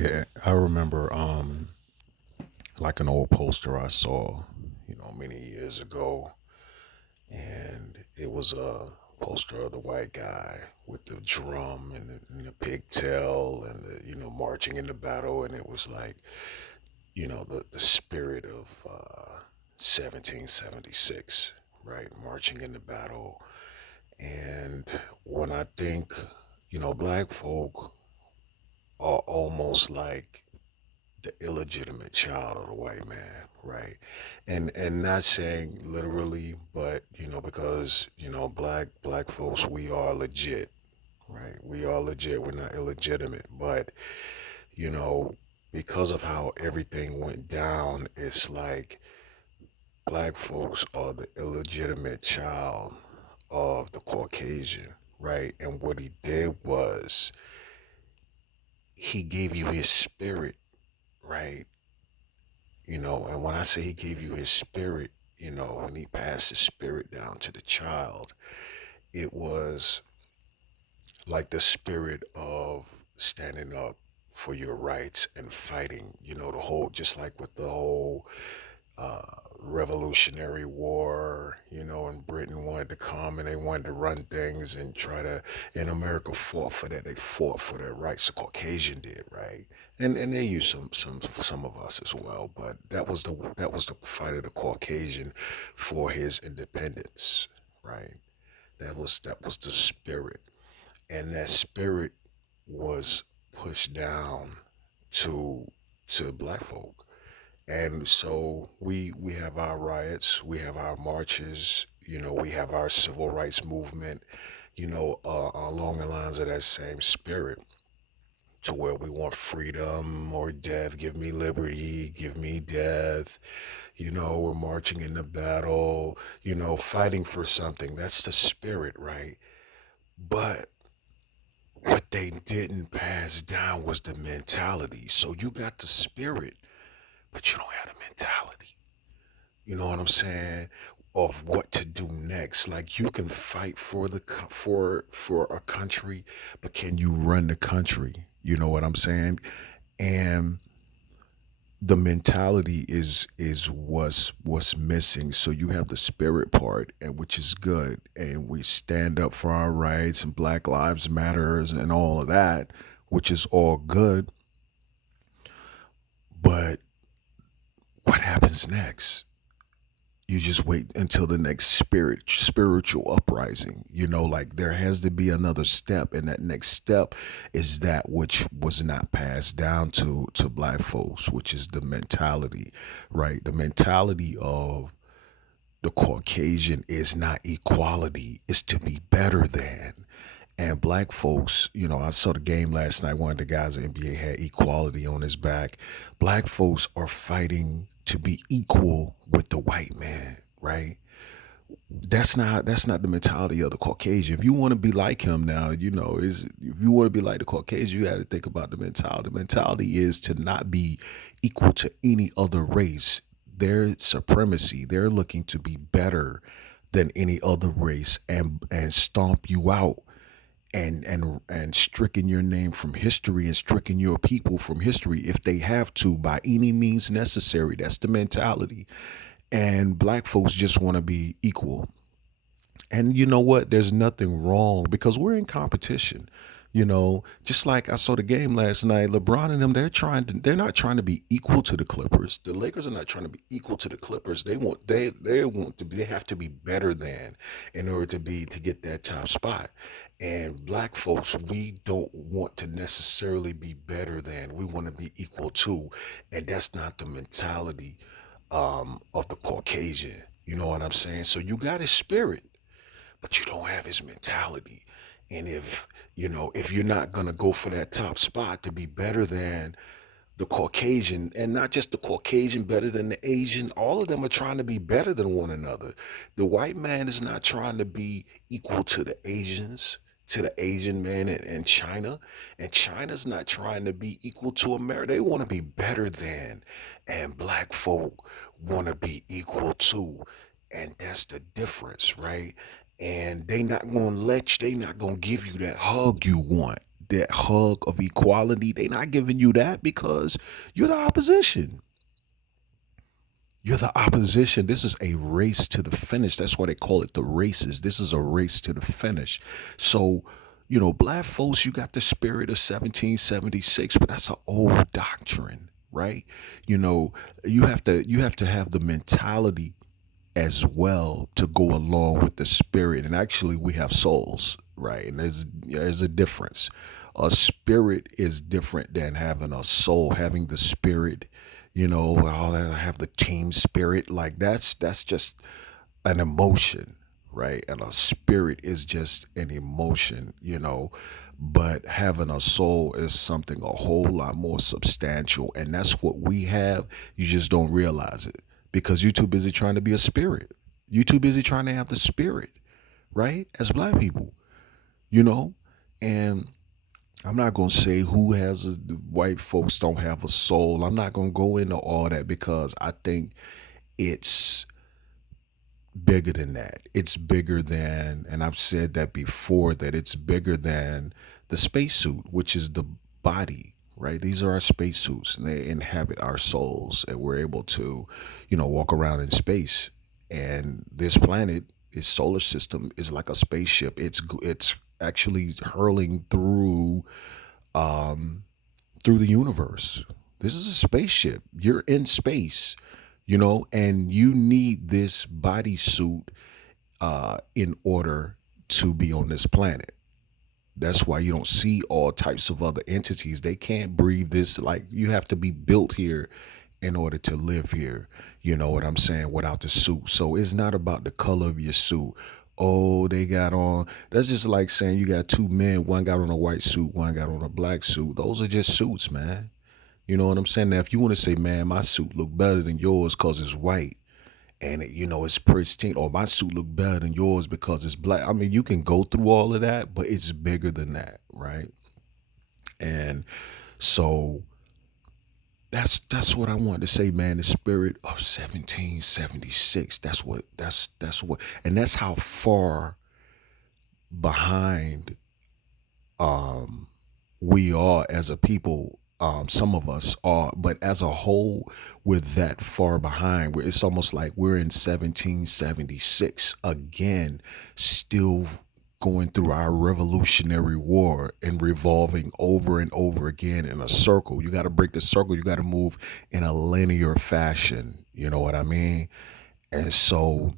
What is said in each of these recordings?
Yeah, I remember like an old poster I saw, many years ago, and it was a poster of the white guy with the drum and the pigtail and marching in the battle, and it was like the spirit of 1776, right, marching in the battle. And when I think, black folk are almost like the illegitimate child of the white man, right? And not saying literally, but because black folks, we are legit, right? We are legit. We're not illegitimate, but you know because of how everything went down, it's like black folks are the illegitimate child of the Caucasian, right? And what he did was he gave you his spirit, right? And when I say he gave you his spirit, when he passed his spirit down to the child, it was like the spirit of standing up for your rights and fighting, the whole, just like with the whole uh, Revolutionary War, and Britain wanted to come and they wanted to run things and try to, and America fought for that. They fought for their rights. The Caucasian did, right? And they used some of us as well, but that was the fight of the Caucasian for his independence, right? That was the spirit, and that spirit was pushed down to black folk. And so we have our riots, we have our marches, we have our civil rights movement, along the lines of that same spirit, to where we want freedom or death. Give me liberty, give me death. We're marching in the battle, fighting for something. That's the spirit, right? But what they didn't pass down was the mentality. So you got the spirit, but you don't have the mentality. You know what I'm saying? Of what to do next. Like, you can fight for for a country, but can you run the country? You know what I'm saying? And the mentality is what's missing. So you have the spirit part, and which is good, and we stand up for our rights and Black Lives Matters and all of that, which is all good. But what happens next? You just wait until the next spiritual uprising. Like, there has to be another step, and that next step is that which was not passed down to black folks, which is the mentality, right? The mentality of the Caucasian is not equality, it's to be better than. And black folks, I saw the game last night. One of the guys in the NBA had equality on his back. Black folks are fighting to be equal with the white man, right? That's not the mentality of the Caucasian. If you want to be like him now, is if you want to be like the Caucasian, you got to think about the mentality. The mentality is to not be equal to any other race. Their supremacy, they're looking to be better than any other race and stomp you out and stricken your name from history and stricken your people from history if they have to by any means necessary. That's the mentality. And black folks just want to be equal. And you know what? There's nothing wrong because we're in competition. Just like I saw the game last night, LeBron and them, they're not trying to be equal to the Clippers. The Lakers are not trying to be equal to the Clippers. They have to be better than in order to get that top spot. And black folks, we don't want to necessarily be better than. We want to be equal to. And that's not the mentality of the Caucasian. You know what I'm saying? So you got his spirit, but you don't have his mentality. And if you're not gonna go for that top spot to be better than the Caucasian, and not just the Caucasian, better than the Asian, all of them are trying to be better than one another. The white man is not trying to be equal to the Asians, to the Asian man in China, and China's not trying to be equal to America. They want to be better than, and black folk want to be equal to, and that's the difference, right? And they not gonna give you that hug you want. that hug of equality. They're not giving you that because you're the opposition. You're the opposition. This is a race to the finish. That's why they call it the races. This is a race to the finish. So, black folks, you got the spirit of 1776, but that's an old doctrine, right? You know, you have to have the mentality as well to go along with the spirit. And actually, we have souls, right? And there's a difference. A spirit is different than having a soul. Having the spirit, all that, have the team spirit. Like that's just an emotion, right? And a spirit is just an emotion. But having a soul is something a whole lot more substantial, and that's what we have. You just don't realize it because you're too busy trying to be a spirit. You're too busy trying to have the spirit, right? As black people, you know, and I'm not gonna say white folks don't have a soul. I'm not gonna go into all that because I think it's bigger than that. It's bigger than, and I've said that before, that it's bigger than the spacesuit, which is the body, right? These are our spacesuits, and they inhabit our souls, and we're able to, walk around in space. And this planet, its solar system, is like a spaceship. It's actually hurling through the universe. This is a spaceship. You're in space, and you need this bodysuit in order to be on this planet. That's why you don't see all types of other entities. They can't breathe this. Like, you have to be built here in order to live here. You know what I'm saying? Without the suit. So it's not about the color of your suit. Oh, they got on. That's just like saying you got two men. One got on a white suit, one got on a black suit. Those are just suits, man. You know what I'm saying? Now, if you want to say, man, my suit look better than yours because it's white, and it's pristine, or my suit look better than yours because it's black. I mean, you can go through all of that, but it's bigger than that, right? And so that's what I wanted to say, man. The spirit of 1776. That's what, and that's how far behind um we are as a people. Some of us are, but as a whole, we're that far behind. Where it's almost like we're in 1776 again, still going through our Revolutionary War and revolving over and over again in a circle. You got to break the circle. You got to move in a linear fashion. You know what I mean? And so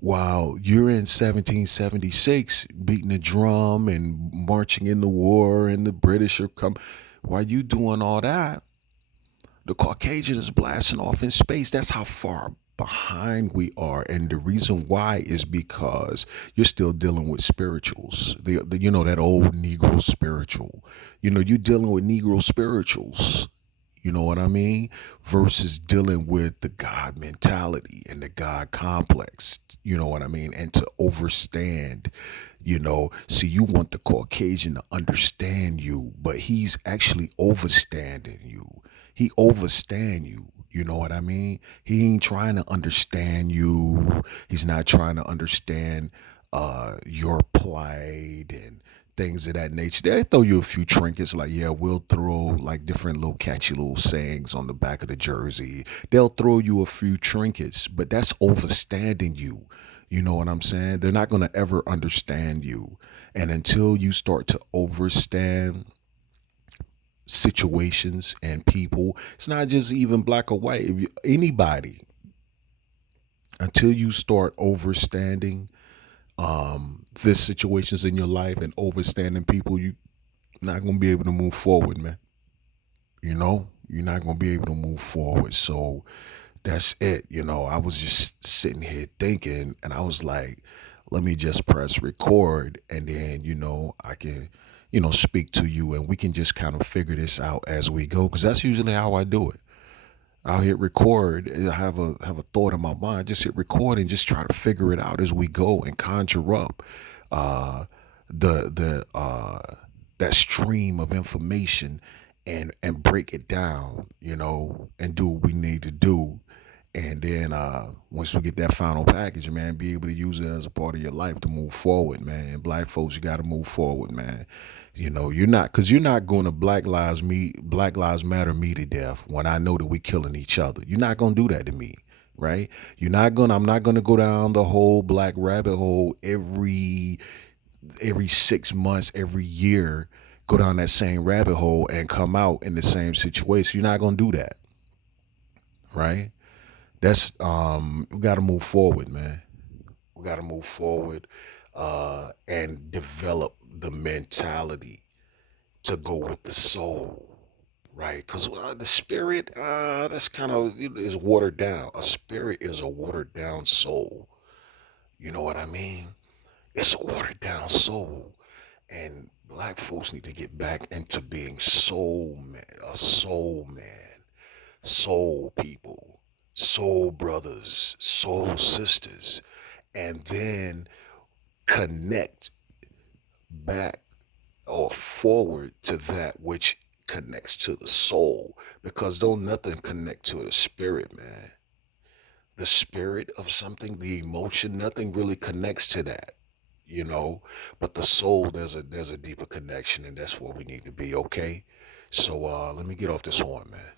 while you're in 1776 beating the drum and marching in the war and the British are come, while you doing all that, the Caucasian is blasting off in space. That's how far behind we are. And the reason why is because you're still dealing with spirituals. That old Negro spiritual. You're dealing with Negro spirituals. You know what I mean? Versus dealing with the God mentality and the God complex. You know what I mean? And to overstand, see, you want the Caucasian to understand you, but he's actually overstanding you. He overstand you. You know what I mean? He ain't trying to understand you. He's not trying to understand your plight and things of that nature. They throw you a few trinkets, like, yeah, we'll throw like different little catchy little sayings on the back of the jersey. They'll throw you a few trinkets, but that's overstanding you. You know what I'm saying? They're not going to ever understand you. And until you start to overstand situations and people, it's not just even black or white. Anybody, until you start overstanding the situations in your life and overstanding people, you're not going to be able to move forward, man. You're not going to be able to move forward. So that's it. I was just sitting here thinking, and I was like, let me just press record, and then, I can, speak to you, and we can just kind of figure this out as we go, because that's usually how I do it. I'll hit record. I have a thought in my mind. Just hit record and just try to figure it out as we go and conjure up uh, the that stream of information and break it down, and do what we need to do. And then once we get that final package, man, be able to use it as a part of your life to move forward, man. Black folks, you got to move forward, man. You know, you're not going to Black Lives Matter me to death when I know that we killing each other. You're not going to do that to me, right? I'm not gonna go down the whole black rabbit hole every 6 months, every year, go down that same rabbit hole and come out in the same situation. You're not gonna do that, right? That's we got to move forward, man. We got to move forward and develop the mentality to go with the soul, right? Because the spirit, that's kind of is watered down. A spirit is a watered down soul. You know what I mean? It's a watered down soul, and black folks need to get back into being soul man, soul people, soul brothers, soul sisters, and then connect back or forward to that which connects to the soul, because don't nothing connect to the spirit, man. The spirit of something, the emotion, nothing really connects to that, you know. But the soul, there's a deeper connection, and that's where we need to be. Okay, so let me get off this horn, man.